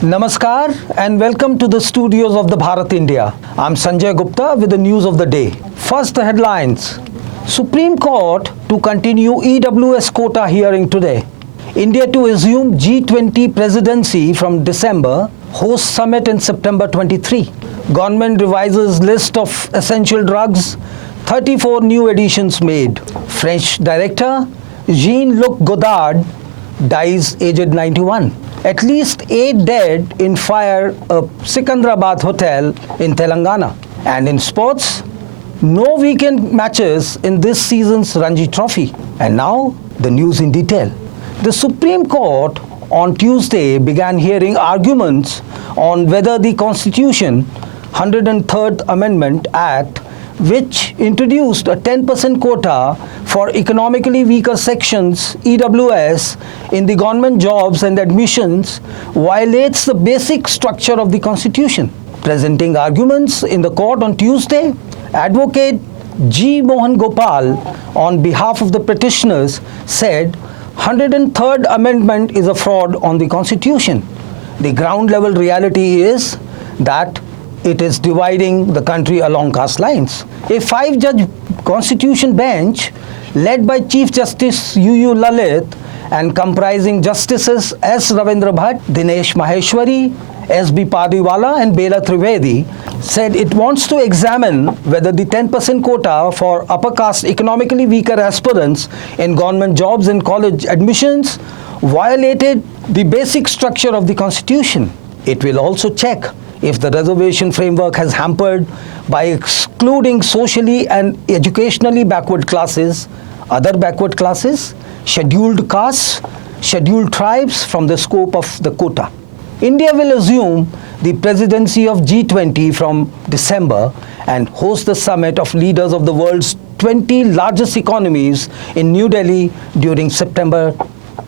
Namaskar and welcome to the studios of the Bharat India. I'm Sanjay Gupta with the news of the day. First, the headlines. Supreme Court to continue EWS quota hearing today. India to assume G20 presidency from December. Host summit in September 23. Government revises list of essential drugs. 34 new additions made. French director Jean-Luc Godard dies aged 91. At least 8 dead in fire at Sikandrabad hotel in Telangana. And in sports, no weekend matches in this season's Ranji Trophy. And now, the news in detail. The Supreme Court on Tuesday began hearing arguments on whether the Constitution 103rd Amendment Act, which introduced a 10% quota for economically weaker sections (EWS) in the government jobs and admissions, violates the basic structure of the Constitution. Presenting arguments in the court on Tuesday, Advocate G. Mohan Gopal, on behalf of the petitioners, said 103rd Amendment is a fraud on the Constitution. The ground level reality is that it is dividing the country along caste lines. A 5-judge constitution bench led by Chief Justice U.U. Lalit and comprising Justices S. Ravindra Bhatt, Dinesh Maheshwari, S.B. Padiwala and Bela Trivedi said it wants to examine whether the 10% quota for upper caste economically weaker aspirants in government jobs and college admissions violated the basic structure of the Constitution. It will also check if the reservation framework has hampered by excluding socially and educationally backward classes, other backward classes, scheduled castes, scheduled tribes from the scope of the quota. India will assume the presidency of G20 from December and host the summit of leaders of the world's 20 largest economies in New Delhi during September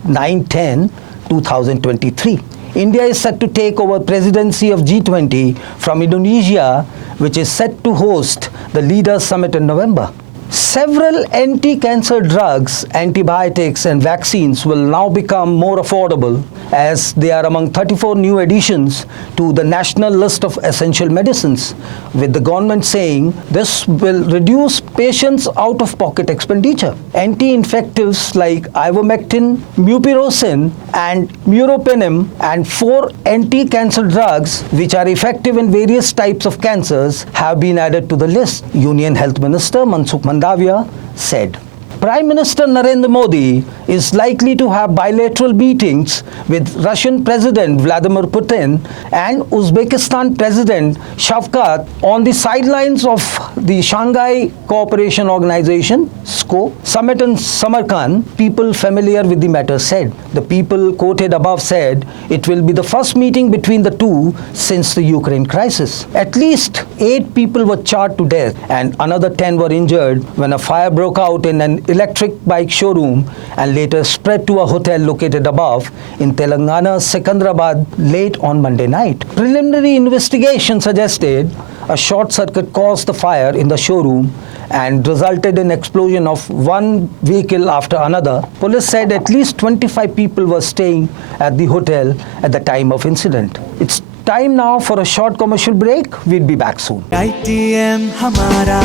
9-10, 2023. India is set to take over presidency of G20 from Indonesia, which is set to host the Leaders Summit in November. Several anti-cancer drugs, antibiotics and vaccines will now become more affordable as they are among 34 new additions to the national list of essential medicines, with the government saying this will reduce patients' out-of-pocket expenditure. Anti-infectives like ivermectin, mupirocin and muropenem and 4 anti-cancer drugs which are effective in various types of cancers have been added to the list, Union Health Minister Mansukh Mandavia said. Prime Minister Narendra Modi is likely to have bilateral meetings with Russian President Vladimir Putin and Uzbekistan President Shavkat on the sidelines of the Shanghai Cooperation Organization (SCO) summit in Samarkand. People familiar with the matter said. The people quoted above said it will be the first meeting between the two since the Ukraine crisis. At least 8 people were charred to death and another 10 were injured when a fire broke out in an electric bike showroom and later spread to a hotel located above in Telangana's Sikandrabad late on Monday night. Preliminary investigation suggested a short circuit caused the fire in the showroom and resulted in explosion of one vehicle after another. Police said at least 25 people were staying at the hotel at the time of incident. It's time now for a short commercial break. We'll be back soon. ITM हमारा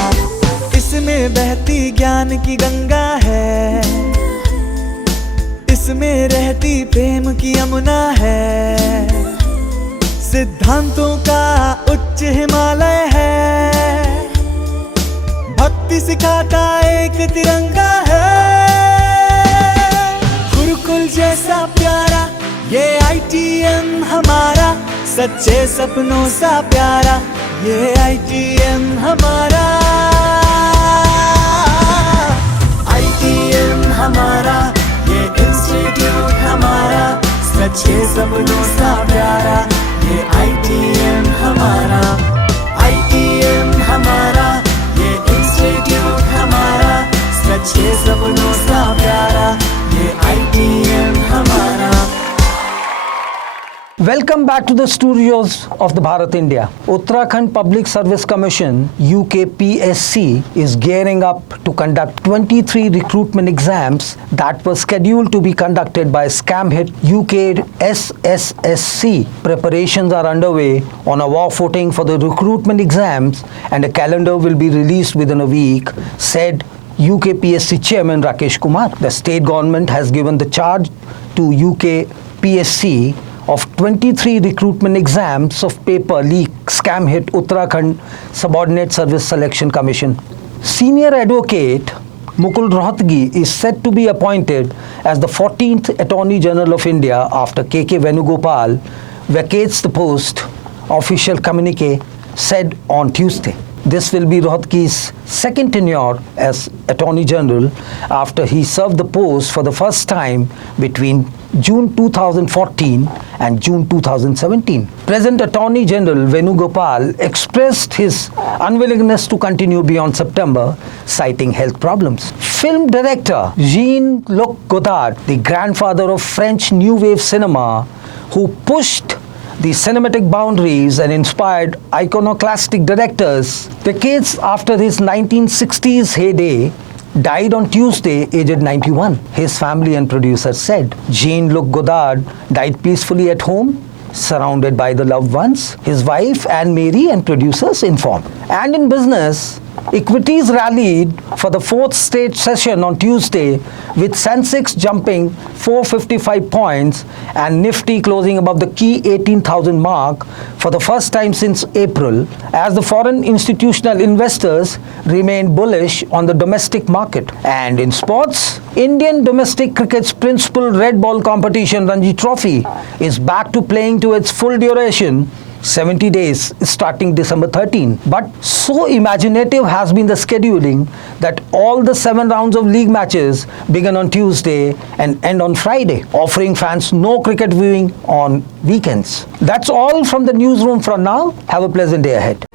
इसमें बहती ज्ञान की गंगा है, इसमें रहती प्रेम की यमुना है, सिद्धांतों का उच्च हिमालय है, भक्ति सिखाता एक तिरंगा है, गुरुकुल जैसा प्यारा ये ITM हमारा, सच्चे सपनों सा प्यारा ये ITM हमारा, ITM हमारा ये इंस्टीट्यूट हमारा, सच्चे सपनों सा प्यारा ये ITM हमारा, ITM हमारा ये इंस्टीट्यूट हमारा, सच्चे सपनों सा प्यारा ये ITM हमारा. Welcome back to the studios of the Bharat India. Uttarakhand Public Service Commission UKPSC is gearing up to conduct 23 recruitment exams that were scheduled to be conducted by scam hit UK SSSC. Preparations are underway on a war footing for the recruitment exams and a calendar will be released within a week, said UKPSC Chairman Rakesh Kumar. The state government has given the charge to UKPSC of 23 recruitment exams of paper leak scam hit Uttarakhand Subordinate Service Selection Commission. Senior Advocate Mukul Rohatgi is set to be appointed as the 14th Attorney General of India after KK Venugopal vacates the post, official communique said on Tuesday. This will be Rohatgi's second tenure as Attorney General after he served the post for the first time between June 2014 and June 2017. Present Attorney General Venugopal expressed his unwillingness to continue beyond September, citing health problems. Film director Jean-Luc Godard, the grandfather of French New Wave cinema, who pushed the cinematic boundaries and inspired iconoclastic directors decades after his 1960s heyday, died on Tuesday, aged 91. His family and producers said. Jean-Luc Godard died peacefully at home, surrounded by the loved ones, his wife Anne-Marie and producers informed. And in business, equities rallied for the fourth state session on Tuesday, with Sensex jumping 455 points and Nifty closing above the key 18,000 mark for the first time since April, as the foreign institutional investors remain bullish on the domestic market. And in sports, Indian domestic cricket's principal red ball competition Ranji Trophy is back to playing to its full duration, 70 days starting December 13. But so imaginative has been the scheduling that all the 7 rounds of league matches begin on Tuesday and end on Friday, offering fans no cricket viewing on weekends. That's all from the newsroom for now. Have a pleasant day ahead.